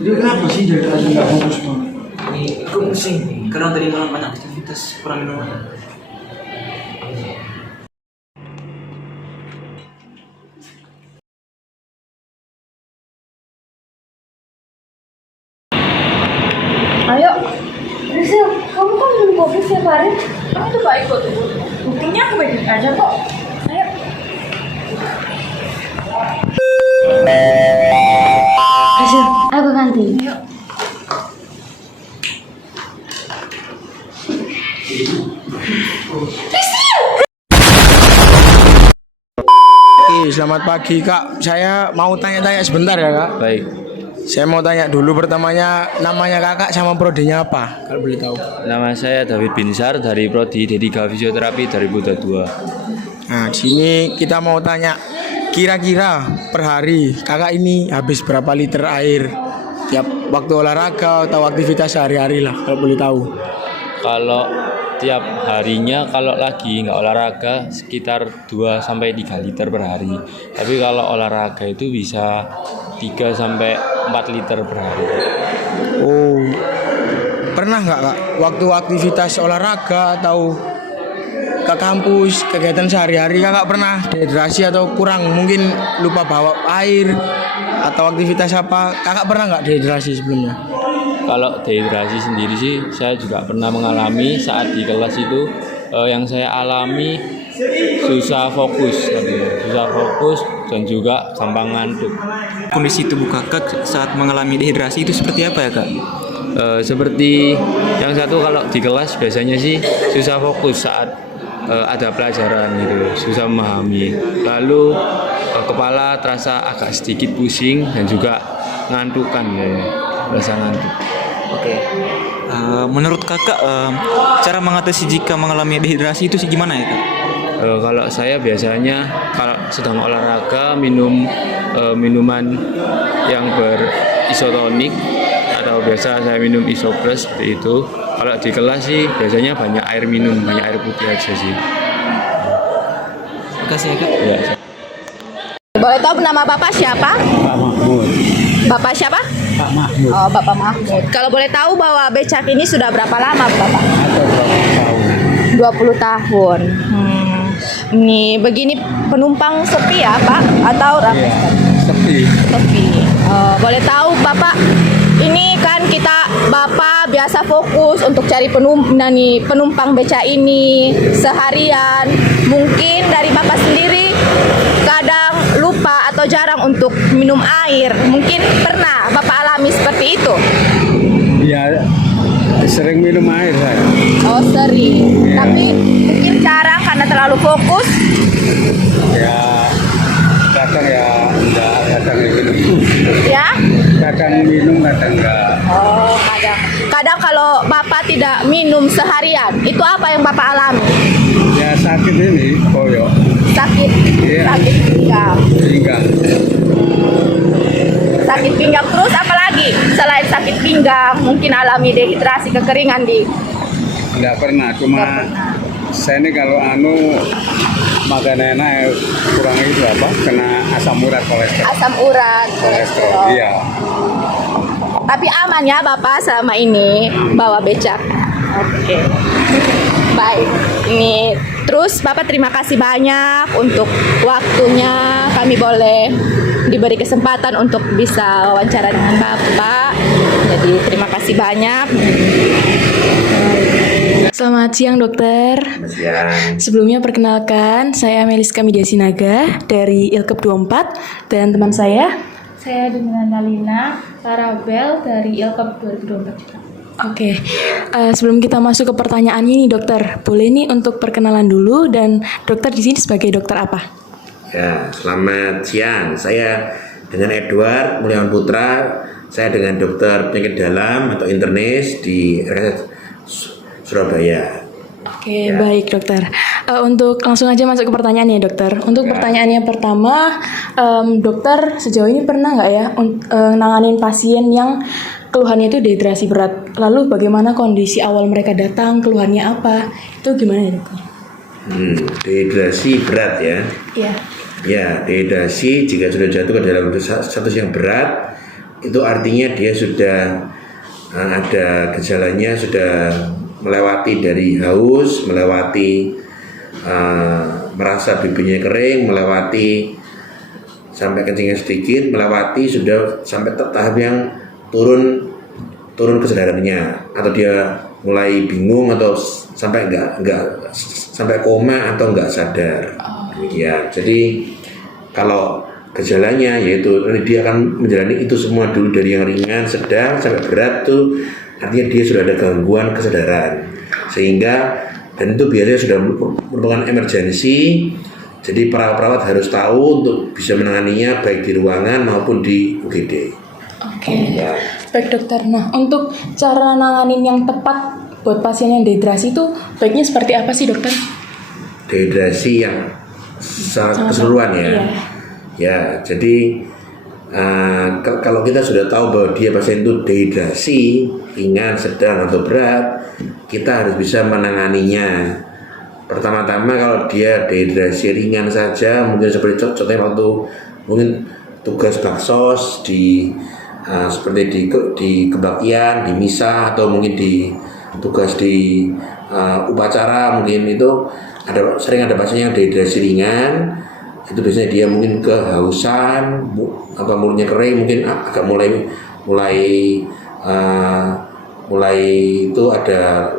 Dia kenapa sih dari tadi nggak fokus tuh? Ini aku pusing nih, karena tadi malam banyak aktivitas kurang minum. Ayo, Rizal, kamu kan minum kopi setiap hari. Kamu tuh baik kok tubuhnya. Buktinya aku baik aja kok. Ayo. Rizal, aku ganti. Ayo. Selamat pagi Kak, saya mau tanya-tanya sebentar ya Kak. Baik, Saya mau tanya dulu pertamanya namanya kakak sama prodinya apa kalau boleh tahu. nama saya David Binsar dari Prodi D3 Fisioterapi dari Buddha 2. Nah, di sini kita mau tanya kira-kira per hari kakak ini habis berapa liter air tiap waktu olahraga atau aktivitas sehari-hari lah kalau boleh tahu. Kalau tiap harinya kalau lagi nggak olahraga sekitar 2 sampai 3 liter per hari. Tapi kalau olahraga itu bisa 3 sampai 4 liter per hari. Oh, pernah nggak kak waktu aktivitas olahraga atau ke kampus kegiatan sehari-hari kakak pernah dehidrasi atau kurang mungkin lupa bawa air atau aktivitas apa kakak pernah nggak dehidrasi sebelumnya? Kalau dehidrasi sendiri sih saya juga pernah mengalami saat di kelas itu. Yang saya alami susah fokus dan juga gampang ngantuk. Kondisi tubuh kakak saat mengalami dehidrasi itu seperti apa ya kak? Seperti yang satu kalau di kelas biasanya sih susah fokus saat ada pelajaran gitu, susah memahami. Lalu kepala terasa agak sedikit pusing dan juga ngantukan ya, rasa ngantuk. Oke. Menurut kakak cara mengatasi jika mengalami dehidrasi itu sih gimana ya kak? Kalau saya biasanya kalau sedang olahraga minum minuman yang berisotonik atau biasa saya minum isoplus seperti itu. Kalau di kelas sih biasanya banyak air minum, banyak air putih aja sih. Makasih ya kak. Ya. Boleh tahu nama Bapak siapa? Pak Mahmud. Bapak siapa? Pak Mahmud. Oh, Bapak Mahmud. Kalau boleh tahu bahwa becak ini sudah berapa lama, Bapak? Atau berapa tahun? 20 tahun. Ini begini penumpang sepi ya, Pak? Atau ramai? Sepi. Sepi. Boleh tahu Bapak, ini kan Bapak biasa fokus untuk cari penumpang beca ini seharian. Mungkin dari Bapak sendiri kadang lupa atau jarang untuk minum air. Mungkin pernah Bapak alami seperti itu? Ya, sering minum air saya. Oh, sering. Tapi mungkin jarang karena terlalu fokus. Ya, kadang ya enggak, kadang minum. Ya? Kadang minum, kadang enggak. Oh, kadang. Kadang kalau Bapak tidak minum seharian, itu apa yang Bapak alami? Ya sakit ini, koyo. Sakit, Iya. sakit pinggang. Pinggang. Sakit pinggang terus apalagi? Selain sakit pinggang, mungkin alami dehidrasi, kekeringan di Enggak pernah, cuma Nggak pernah. saya ini kalau makan enak kurang itu apa? Kena asam urat kolesterol. asam urat, Kolesterol, iya. Tapi aman ya Bapak selama ini bawa becak. Oke. Baik. Ini terus Bapak terima kasih banyak untuk waktunya. Kami boleh diberi kesempatan untuk bisa wawancara dengan Bapak. Jadi terima kasih banyak. Selamat siang dokter. Sebelumnya perkenalkan, saya Meliska Media Sinaga dari Ilkep 24 dan teman saya. Saya dengan Nalina Karabel dari Ilkep 2024 juga. Oke, sebelum kita masuk ke pertanyaan ini dokter, boleh nih untuk perkenalan dulu dan dokter di sini sebagai dokter apa? Ya, selamat siang. Saya dengan Edward Mulyawan Putra. Saya dengan dokter penyakit dalam atau internis di RS Surabaya. Oke, baik dokter. Untuk langsung aja masuk ke pertanyaannya dokter. Untuk pertanyaannya pertama, dokter sejauh ini pernah nggak ya nanganin pasien yang keluhannya itu dehidrasi berat? Lalu bagaimana kondisi awal mereka datang, keluhannya apa? Itu gimana ya dokter? Dehidrasi berat ya. Iya. Ya, dehidrasi jika sudah jatuh ke dalam status yang berat, itu artinya dia sudah ada gejalanya, sudah melewati dari haus, melewati merasa bibirnya kering, melewati sampai kencingnya sedikit, melewati sudah sampai tahap yang turun kesadarannya, atau dia mulai bingung atau sampai enggak sampai koma atau enggak sadar. Ya, jadi kalau gejalanya yaitu dia akan menjalani itu semua dulu dari yang ringan, sedang sampai berat tuh artinya dia sudah ada gangguan kesadaran, sehingga dan itu biasanya sudah merupakan emergensi. Jadi perawat-perawat harus tahu untuk bisa menanganinya baik di ruangan maupun di UGD. Oke. Baik dokter. Nah, untuk cara nanganin yang tepat buat pasien yang dehidrasi itu baiknya seperti apa sih dokter? Dehidrasi yang sangat keseluruhan ya. Iya. Ya, jadi kalau kita sudah tahu bahwa dia pasien itu dehidrasi ringan, sedang atau berat, kita harus bisa menanganinya. Pertama-tama kalau dia dehidrasi ringan saja, mungkin seperti contohnya waktu mungkin tugas baksos seperti di kebaktian, di misa, atau mungkin di tugas di upacara, mungkin itu sering ada pasien yang dehidrasi ringan. Itu biasanya dia mungkin kehausan, mulutnya kering, mungkin agak mulai itu ada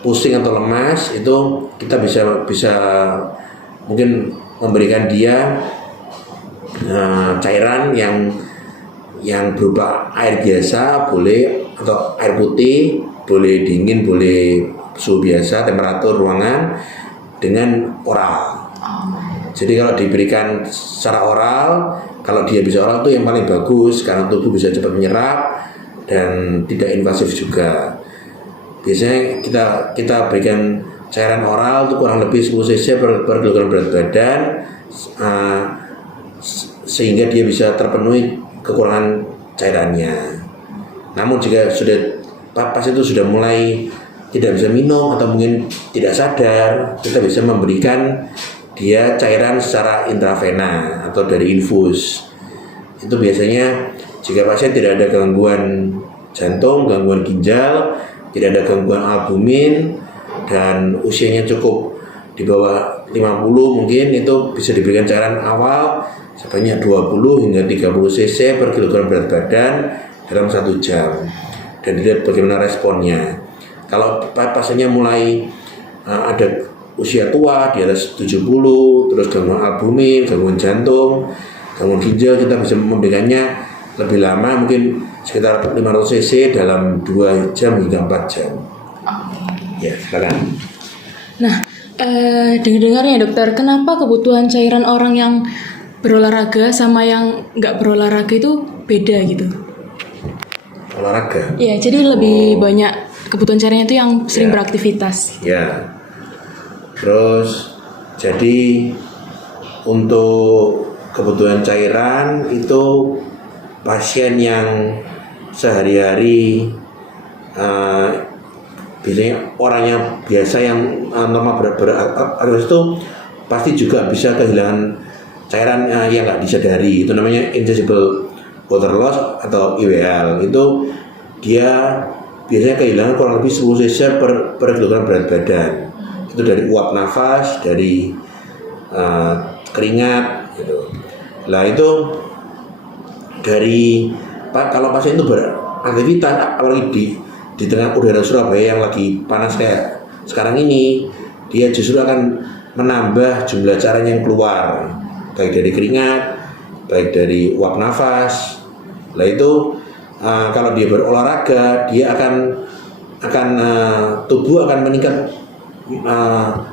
pusing atau lemas. Itu kita bisa mungkin memberikan dia cairan yang berupa air biasa boleh, atau air putih boleh, dingin boleh, suhu biasa, temperatur ruangan, dengan oral. Jadi kalau diberikan secara oral, kalau dia bisa oral itu yang paling bagus karena tubuh bisa cepat menyerap dan tidak invasif juga. Biasanya kita berikan cairan oral itu kurang lebih 10 cc per kilogram berat badan, sehingga dia bisa terpenuhi kekurangan cairannya. Namun jika pasien itu sudah mulai tidak bisa minum atau mungkin tidak sadar, kita bisa memberikan dia cairan secara intravena atau dari infus. Itu biasanya jika pasien tidak ada gangguan jantung, gangguan ginjal, tidak ada gangguan albumin, dan usianya cukup di bawah 50 mungkin, itu bisa diberikan cairan awal sebanyak 20 hingga 30 cc per kilogram berat badan dalam 1 jam, dan dilihat bagaimana responnya. Kalau pasiennya mulai ada usia tua di atas 70, terus gangguan albumin, gangguan jantung, gangguan ginjal, kita bisa memberikannya lebih lama, mungkin sekitar 500 cc dalam 2 jam hingga 4 jam. Ya, silakan. Nah, dengar-dengarnya dokter, kenapa kebutuhan cairan orang yang berolahraga sama yang nggak berolahraga itu beda gitu? Olahraga? Ya, jadi lebih banyak kebutuhan cairannya itu yang sering beraktivitas. Ya. Terus jadi untuk kebutuhan cairan itu pasien yang sehari-hari biasanya orangnya biasa yang normal beraktivitas itu pasti juga bisa kehilangan cairan yang nggak disadari. Itu namanya invisible water loss atau IWL. Itu dia biasanya kehilangan kurang lebih 10 cc per kilogram berat badan. Itu dari uap nafas, dari keringat gitu. Lah itu dari kalau pasien itu beraktivitas, apalagi di tengah udara Surabaya yang lagi panas kayak sekarang ini, dia justru akan menambah jumlah cairan yang keluar, baik dari keringat, baik dari uap nafas. Lah itu kalau dia berolahraga, dia akan tubuh akan meningkat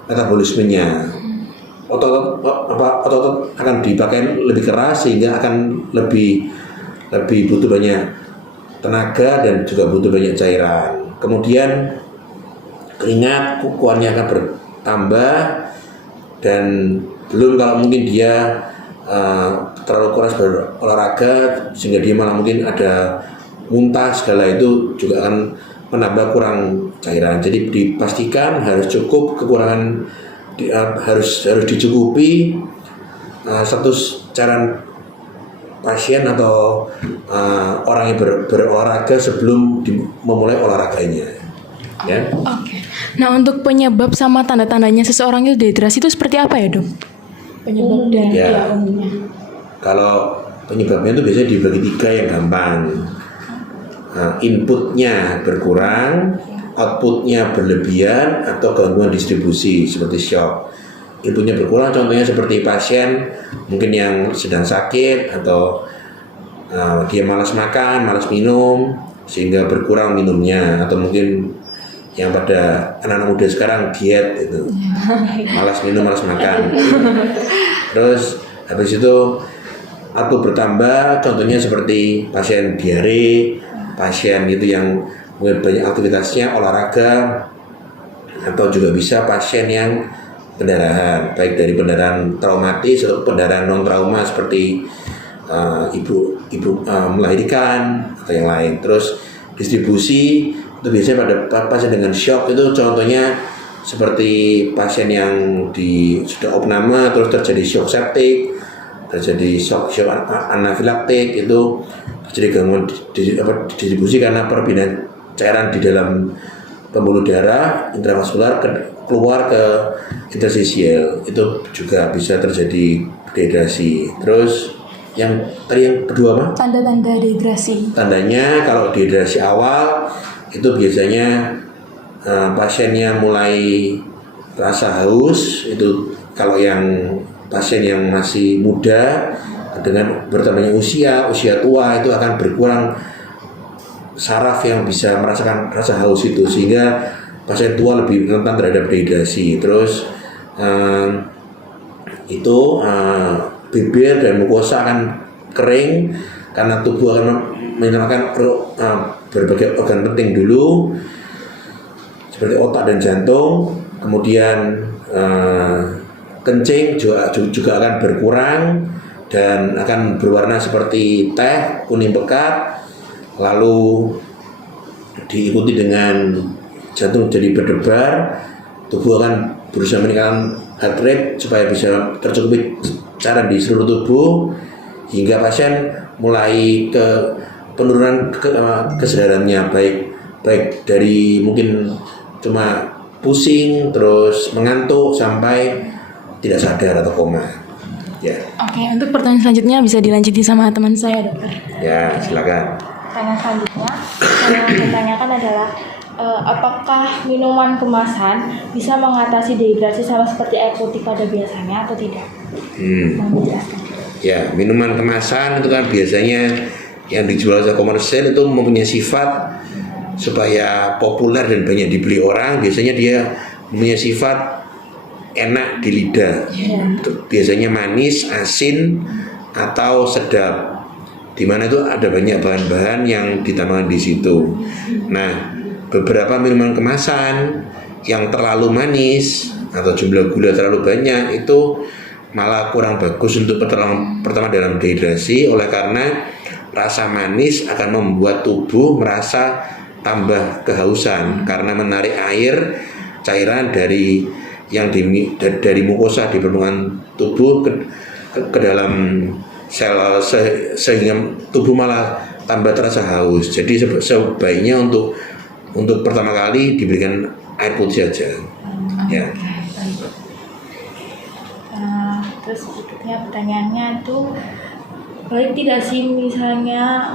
metabolismenya, otot akan dipakai lebih keras sehingga akan lebih butuh banyak tenaga dan juga butuh banyak cairan. Kemudian keringat kukuannya akan bertambah, dan belum kalau mungkin dia terlalu keras berolahraga sehingga dia malah mungkin ada muntah segala, itu juga akan menambah kurang cairan. Jadi dipastikan harus cukup, kekurangan harus dicukupi status cairan pasien atau orang yang berolahraga sebelum memulai olahraganya. Ya. Oke. Nah, untuk penyebab sama tanda-tandanya seseorang itu dehidrasi itu seperti apa ya, Dok? Penyebab dan Ya. umumnya. Kalau penyebabnya itu biasanya dibagi 3 yang gampang. Inputnya berkurang, outputnya berlebihan, atau gangguan distribusi seperti shock. Inputnya berkurang contohnya seperti pasien mungkin yang sedang sakit atau dia malas makan, malas minum sehingga berkurang minumnya, atau mungkin yang pada anak-anak muda sekarang diet itu malas minum, malas makan. Terus habis itu output bertambah, contohnya seperti pasien diare, pasien itu yang mungkin banyak aktivitasnya olahraga, atau juga bisa pasien yang pendarahan, baik dari pendarahan traumatis atau pendarahan non trauma seperti ibu melahirkan atau yang lain. Terus distribusi itu biasanya pada pasien dengan shock, itu contohnya seperti pasien yang sudah opname terus terjadi shock septic, terjadi shock anafilaktik, itu terjadi gangguan distribusi karena perpindahan cairan di dalam pembuluh darah intravaskular keluar ke interstisial, itu juga bisa terjadi dehidrasi. Terus yang kedua apa? Tanda-tanda dehidrasi. Tandanya kalau dehidrasi awal itu biasanya pasiennya mulai rasa haus, itu kalau yang pasien yang masih muda dengan bertambahnya usia tua itu akan berkurang saraf yang bisa merasakan rasa haus itu, sehingga pasien tua lebih rentan terhadap dehidrasi. Terus bibir dan mukosa akan kering karena tubuh akan menyerahkan berbagai organ penting dulu seperti otak dan jantung. Kemudian kencing juga akan berkurang dan akan berwarna seperti teh kuning pekat, lalu diikuti dengan jantung jadi berdebar, tubuh akan berusaha meningkatkan heart rate supaya bisa tercukupi cairan di seluruh tubuh, hingga pasien mulai ke penurunan kesadarannya, baik dari mungkin cuma pusing terus mengantuk sampai tidak sadar atau koma. Ya. Oke, untuk pertanyaan selanjutnya bisa dilanjuti sama teman saya, Dokter. Ya, silakan. Pertanyaan selanjutnya yang ditanyakan adalah apakah minuman kemasan bisa mengatasi dehidrasi sama seperti air putih pada biasanya atau tidak? Mohon dijelaskan. Ya, minuman kemasan itu kan biasanya yang dijual secara komersial itu mempunyai sifat supaya populer dan banyak dibeli orang. Biasanya dia mempunyai sifat enak di lidah, biasanya manis, asin, atau sedap, dimana itu ada banyak bahan-bahan yang ditambahkan di situ. Nah, beberapa minuman kemasan yang terlalu manis atau jumlah gula terlalu banyak itu malah kurang bagus untuk pertama dalam dehidrasi, oleh karena rasa manis akan membuat tubuh merasa tambah kehausan karena menarik air cairan dari mukosa di permukaan tubuh ke dalam sel, sehingga tubuh malah tambah terasa haus. Jadi sebaiknya untuk pertama kali diberikan air putih saja. Ya. Terus berikutnya pertanyaannya itu, baik tidak sih misalnya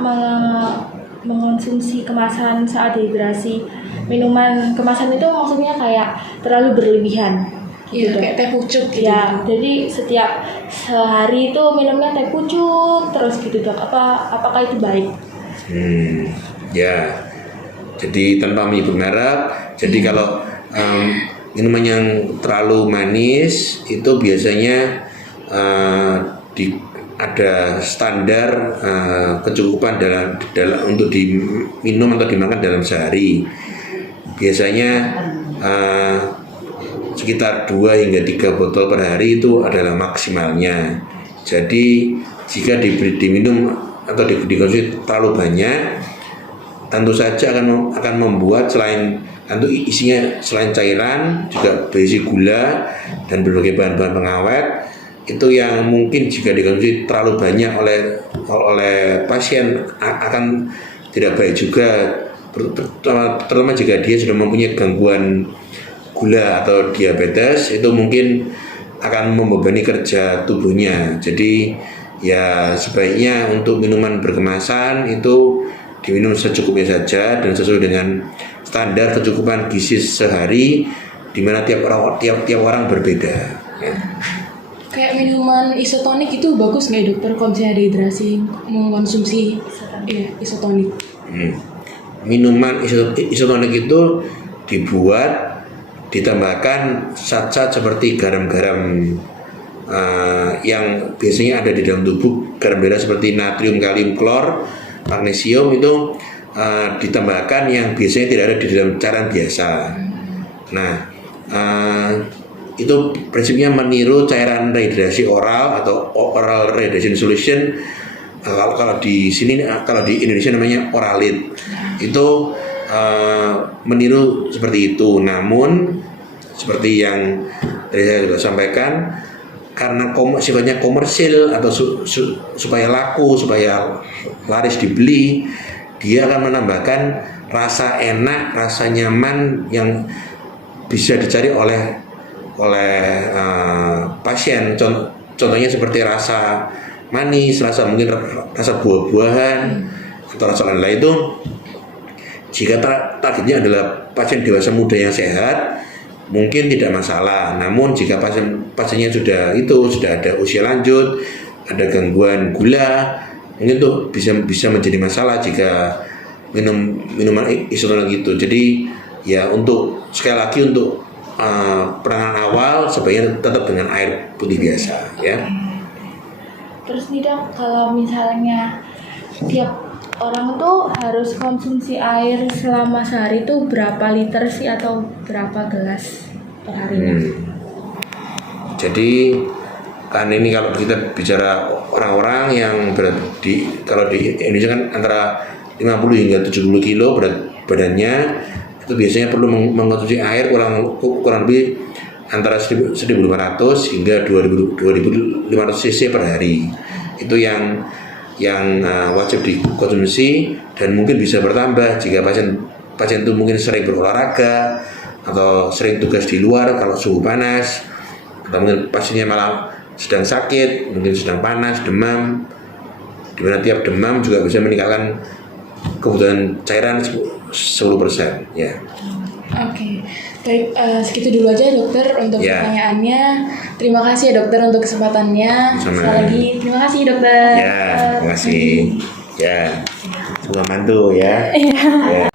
mengonsumsi kemasan saat dehidrasi? Minuman kemasan itu maksudnya kayak terlalu berlebihan. Iya, gitu, kayak teh pucuk gitu. Ya, jadi setiap sehari itu minumnya teh pucuk terus gitu, Dok. Apakah itu baik? Ya. Jadi tanpa menyebut merek, jadi kalau minuman yang terlalu manis itu biasanya ada standar kecukupan dalam untuk diminum atau dimakan dalam sehari. Biasanya sekitar 2 hingga 3 botol per hari itu adalah maksimalnya. Jadi jika diminum atau dikonsumsi terlalu banyak, tentu saja akan membuat isinya selain cairan juga berisi gula dan berbagai bahan-bahan pengawet, itu yang mungkin jika dikonsumsi terlalu banyak oleh pasien akan tidak baik juga, terutama jika dia sudah mempunyai gangguan gula atau diabetes, itu mungkin akan membebani kerja tubuhnya. Jadi ya sebaiknya untuk minuman berkemasan itu diminum secukupnya saja dan sesuai dengan standar kecukupan gizi sehari, di mana tiap orang berbeda. Ya. Kayak minuman isotonik itu bagus nggak ya, dokter, kalau misalnya dehidrasi mengkonsumsi isotonik? Minuman isotonik itu dibuat ditambahkan zat-zat seperti garam-garam yang biasanya ada di dalam tubuh, garam darah seperti natrium, kalium, klor, magnesium itu ditambahkan yang biasanya tidak ada di dalam cairan biasa. Nah, itu prinsipnya meniru cairan rehidrasi oral atau oral rehydration solution. Kalau di sini, kalau di Indonesia namanya Oralit. Itu meniru seperti itu. Namun seperti yang tadi saya juga sampaikan, karena sifatnya komersil atau supaya laku, supaya laris dibeli, dia akan menambahkan rasa enak, rasa nyaman yang bisa dicari oleh pasien. Contohnya seperti rasa manis, mungkin rasa buah-buahan atau rasa lain-lain. Itu jika targetnya adalah pasien dewasa muda yang sehat, mungkin tidak masalah. Namun jika pasiennya sudah ada usia lanjut, ada gangguan gula, mungkin itu bisa menjadi masalah jika minuman isotonik itu. Jadi ya sekali lagi untuk penanganan awal sebaiknya tetap dengan air putih biasa, ya. Terus nih dok, kalau misalnya tiap orang tuh harus konsumsi air selama sehari tuh berapa liter sih atau berapa gelas per harinya? Jadi kan ini kalau kita bicara orang-orang yang kalau di Indonesia kan antara 50 hingga 70 kilo berat badannya, itu biasanya perlu mengkonsumsi air kurang lebih antara 1.500 hingga 2.500 cc per hari. Itu yang wajib dikonsumsi, dan mungkin bisa bertambah jika pasien itu mungkin sering berolahraga atau sering tugas di luar kalau suhu panas, atau mungkin pasiennya malah sedang sakit, mungkin sedang panas, demam, di mana tiap demam juga bisa meningkatkan kebutuhan cairan 10%, ya. Oke, baik, segitu dulu aja dokter untuk pertanyaannya. Terima kasih ya dokter untuk kesempatannya. Sama. Sekali lagi terima kasih dokter. Ya, terima kasih. Ya, semoga mantu ya. Iya. Ya.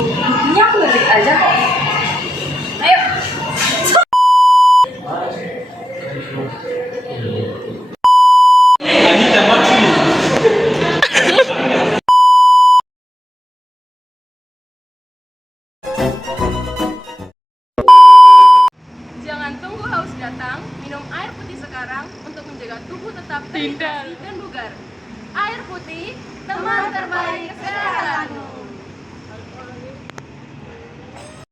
Terhadap ini aku ngetik aja kok. Ayo. Jangan tunggu haus datang, minum air putih sekarang untuk menjaga tubuh tetap terhidrasi dan bugar. Air putih, teman terbaik kesehatanmu.